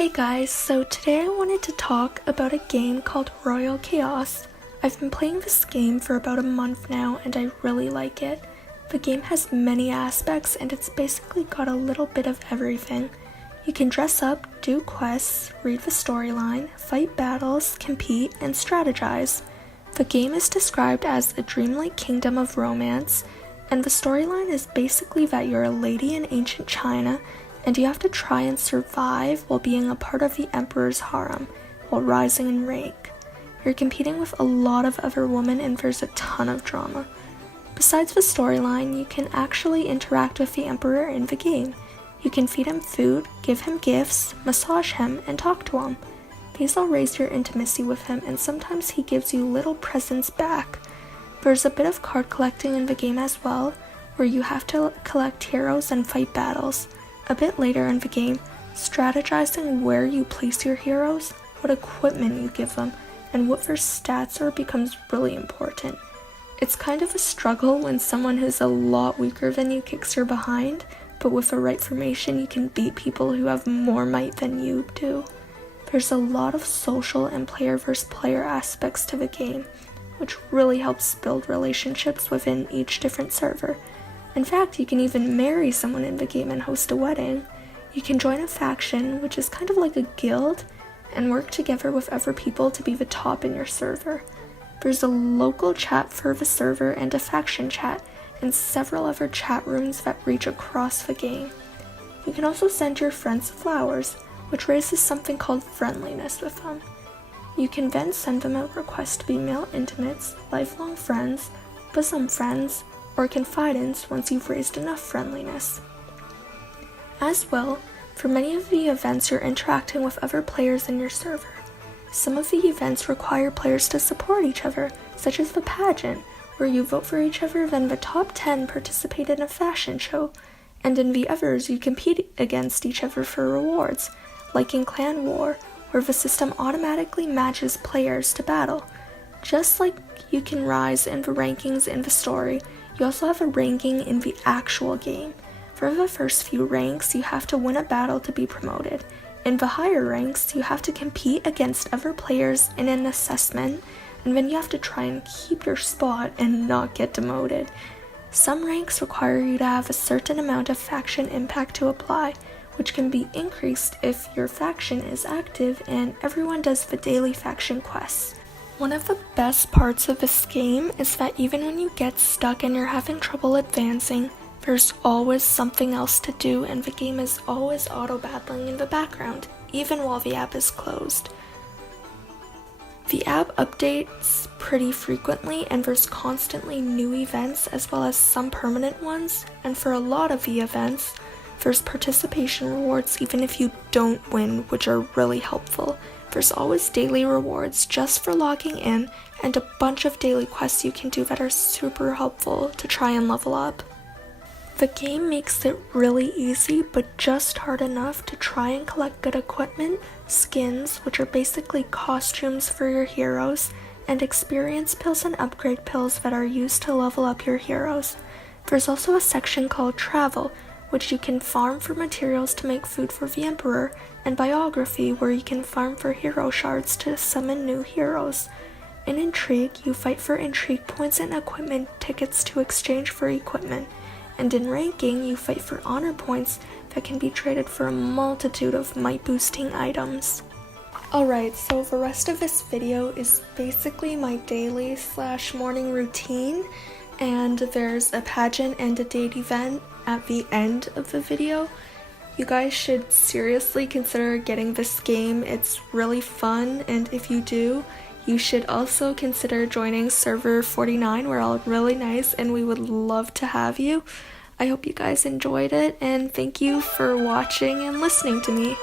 Hey guys, so today I wanted to talk about a game called Royal Chaos. I've been playing this game for about a month now and I really like it. The game has many aspects and it's basically got a little bit of everything. You can dress up, do quests, read the storyline, fight battles, compete, and strategize. The game is described as a Dreamlike Kingdom of Romance, and the storyline is basically that you're a lady in ancient China and you have to try and survive while being a part of the emperor's harem, while rising in rank. You're competing with a lot of other women and there's a ton of drama. Besides the storyline, you can actually interact with the emperor in the game. You can feed him food, give him gifts, massage him, and talk to him. These all raise your intimacy with him, and sometimes he gives you little presents back. There's a bit of card collecting in the game as well, where you have to collect heroes and fight battles. A bit later in the game, strategizing where you place your heroes, what equipment you give them, and what their stats are becomes really important. It's kind of a struggle when someone who's a lot weaker than you kicks your behind, but with the right formation you can beat people who have more might than you do. There's a lot of social and player versus player aspects to the game, which really helps build relationships within each different server. In fact, you can even marry someone in the game and host a wedding. You can join a faction, which is kind of like a guild, and work together with other people to be the top in your server. There's a local chat for the server and a faction chat, and several other chat rooms that reach across the game. You can also send your friends flowers, which raises something called friendliness with them. You can then send them a request to be male intimates, lifelong friends, bosom friends, or confidants once you've raised enough friendliness. As well, for many of the events you're interacting with other players in your server. Some of the events require players to support each other, such as the Pageant, where you vote for each other, then the top 10 participate in a fashion show, and in the others you compete against each other for rewards, like in Clan War, where the system automatically matches players to battle. Just like you can rise in the rankings in the story, you also have a ranking in the actual game. For the first few ranks, you have to win a battle to be promoted. In the higher ranks, you have to compete against other players in an assessment, and then you have to try and keep your spot and not get demoted. Some ranks require you to have a certain amount of faction impact to apply, which can be increased if your faction is active and everyone does the daily faction quests. One of the best parts of this game is that even when you get stuck and you're having trouble advancing, there's always something else to do and the game is always auto-battling in the background, even while the app is closed. The app updates pretty frequently and there's constantly new events as well as some permanent ones, and for a lot of the events, there's participation rewards even if you don't win, which are really helpful. There's always daily rewards just for logging in and a bunch of daily quests you can do that are super helpful to try and level up. The game makes it really easy but just hard enough to try and collect good equipment, skins, which are basically costumes for your heroes, and experience pills and upgrade pills that are used to level up your heroes. There's also a section called Travel, which you can farm for materials to make food for the Emperor, and Biography, where you can farm for hero shards to summon new heroes. In Intrigue, you fight for Intrigue points and equipment tickets to exchange for equipment, and in Ranking, you fight for honor points that can be traded for a multitude of might-boosting items. Alright, so the rest of this video is basically my daily/morning routine, and there's a pageant and a date event at the end of the video. You guys should seriously consider getting this game. It's really fun, and if you do, you should also consider joining server 49. We're all really nice and we would love to have you. I hope you guys enjoyed it, and thank you for watching and listening to me.